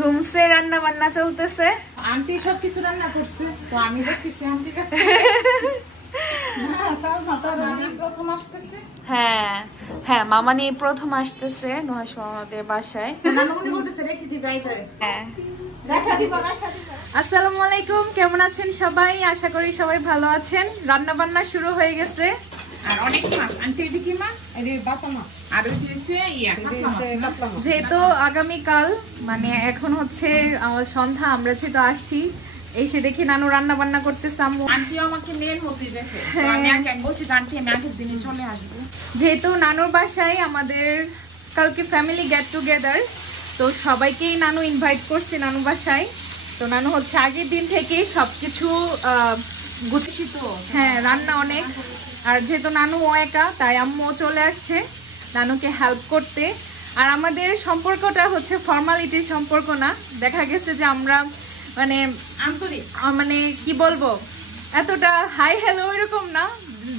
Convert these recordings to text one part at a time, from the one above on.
ধুমসে রান্না বান্না চলতেছে। আন্টি সব কিছু রান্না করছে, তো আমি দেখতেছি আন্টির কাছে। হ্যাঁ হ্যাঁ, মামানি প্রথম আসতেছে নুহাশ মামাদের বাসায়। আসসালামু আলাইকুম, কেমন আছেন সবাই? আশা করি সবাই ভালো আছেন। রান্না বান্না শুরু হয়ে গেছে। আর অনেক মাছ আন্টি, এদিকে মাছ, এদিকে বাটা মাছ, আর ওই যেহেতু আগামীকাল মানে এখন হচ্ছে আমার সন্ধ্যা, আমরা যেহেতু আসছি এসে দেখি নানু রান্না বান্না করতেছে। আন্টি আমাকে মেল হতে দেখে, আমি আগে বলছি আন্টি আমি আগের দিনে চলে আসবো। যেহেতু নানুর বাসায় আমাদের কালকে ফ্যামিলি গেট টুগেদার, তো সবাইকেই নানু ইনভাইট করছে নানু বাসায়। তো নানু হচ্ছে আগের দিন থেকে সবকিছু গুছিয়ে, তো হ্যাঁ রান্না অনেক। আর যেহেতু নানু ও একা, তাই আম্মুও চলে আসছে নানুকে হেল্প করতে। আর আমাদের সম্পর্কটা হচ্ছে ফর্মালিটির সম্পর্ক না, দেখা গেছে যে আমরা মানে আন্তরিক, মানে কি বলবো, এতটা হাই হ্যালো এরকম না।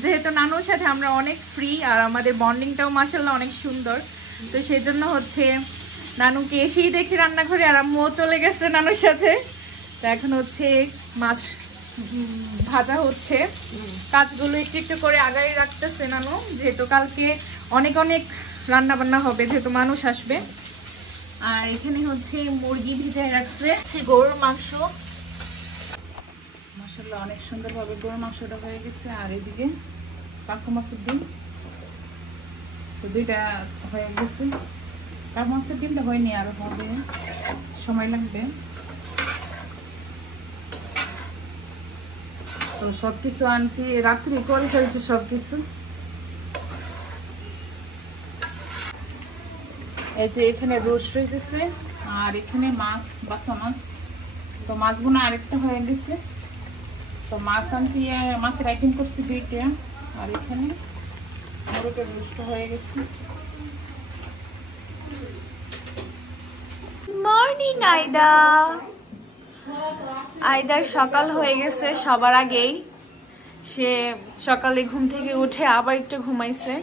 যেহেতু নানুর সাথে আমরা অনেক ফ্রি, আর আমাদের বন্ডিংটাও মাশাআল্লাহ অনেক সুন্দর। তো সেই জন্য হচ্ছে নানুকে এসেই দেখি রান্নাঘরে, আর আম্মুও চলে গেছে নানুর সাথে। তো এখন হচ্ছে মাছ ভাজা হচ্ছে, কাজগুলো একটু একটু করে আগায় রাখতেছে নানু, যেহেতু কালকে অনেক অনেক রান্না বান্না হবে, যেহেতু মানুষ আসবে। আর এখানে হচ্ছে মুরগি ভিজায় রাখছে, গরুর মাংস। মাশাআল্লাহ অনেক সুন্দরভাবে গরুর মাংসটা হয়ে গেছে। আর এদিকে কাকু মাছের ডিম, তো দুইটা হয়ে গেছে। কাকু মাছের ডিমটা হয়নি, আরো হবে, সময় লাগবে। তো সবকিছু আন্টি রাত্রি করে ফেলছে সবকিছু। এই যে এখানে রোস্ট হইতেছে, আর এখানে মাছ, বাসা মাছ। তো মাছগুলো আরেকটা হয়ে গেছে। তো মাছ আনতে মাছের আইটেম করছি দুইটা, আর এখানে মোরগের রোস্ট হয়ে গেছে। মর্নিং আইদা। আইদার সকাল হয়ে গেছে সবার আগেই। সে সকালে ঘুম থেকে উঠে আবার একটু ঘুমাইছে,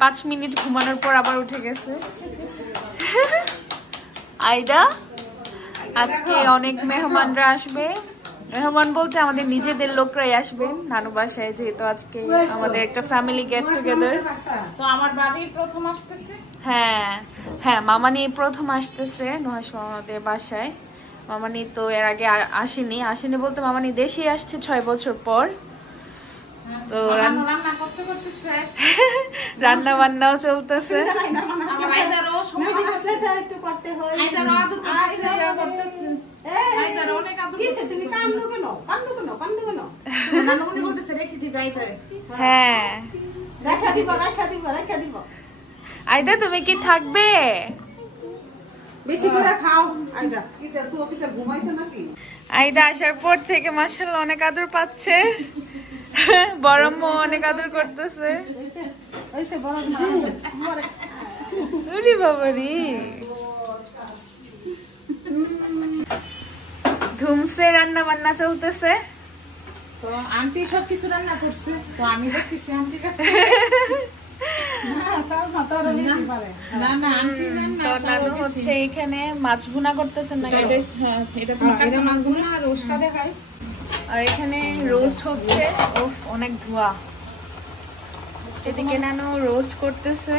5 মিনিট ঘুমানোর পর আবার উঠে গেছে। আইদা, আজকে অনেক মেহমানরা আসবে। মেহমান বলতে আমাদের নিজেদের লোকরাই আসবে নানু বাসায়, যেহেতু আজকে আমাদের একটা ফ্যামিলি গেট টুগেদার। তো আমার বাড়ি প্রথম আসতেছে। হ্যাঁ হ্যাঁ, মামানি প্রথম আসতেছে নুহাশ মামাদের বাসায়। মামানি তো এর আগে আসেনি বলতে মামানি দেশে আসছে 6 বছর পর। তো রান্না বান্নাও চলতেছে। হ্যাঁ আইদা, তুমি কি থাকবে? বেশি করে খাও আইদা। আইদা আসার পর থেকে মাশাআল্লাহ অনেক আদর পাচ্ছে, বড় আম্মু অনেক আদর করতেছে। ওরে বাবারে, ধুমসে রান্না বান্না চলতেছে। তো আন্টি সব কিছু রান্না করছে, তো আমি দেখতেছি আন্টির কাছে। নানু হচ্ছে এখানে মাছ ভুনা করতেছেন না, আর এখানে রোস্ট হচ্ছে। অনেক ধোয়া। এদিকে নানু রোস্ট করতেছে,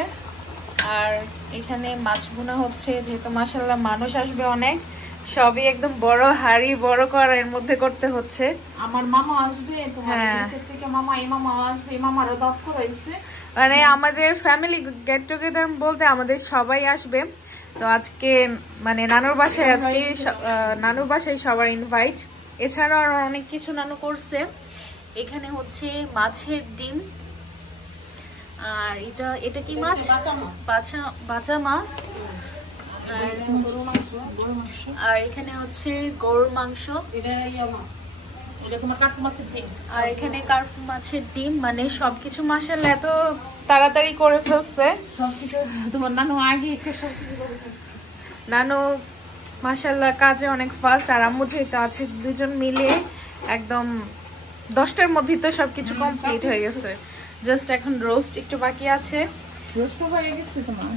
আর এখানে মাছ ভুনা হচ্ছে। যেহেতু মাশাআল্লাহ মানুষ আসবে অনেক, সবই একদম বড় হাড়ি, বড় কড়াইয়ের মধ্যে করতে হচ্ছে। আমার মামা আসবে, মামা এই মামা আসবে, এই মামারও দাওয়াত করাইছে। মানে আমাদের ফ্যামিলি গেট টুগেদার বলতে আমাদের সবাই আসবে। তো আজকে মানে নানুর বাসায় সবার ইনভাইট। এছাড়াও আরো অনেক কিছু নানু করছে। এখানে হচ্ছে মাছের ডিম, আর এটা কি মাছ? বাচা মাছ। আর এখানে হচ্ছে গরুর মাংস, আর এখানে কার্ফু মাছের ডিম। মানে সবকিছু মাশাআল্লাহ এত তাড়াতাড়ি করে ফেলছে সবকিছু। তোমার নানু আগে সবকিছু করে ফেলছে। নানু মাশাআল্লাহ কাজে অনেক ফাস্ট, আর আম্মু যেহেতু আছে, দুজন মিলে একদম 10টার মধ্যেই তো সবকিছু কমপ্লিট হয়ে গেছে। জাস্ট এখন রোস্ট একটু বাকি আছে। রোস্ট হয়ে গেছে তোমার?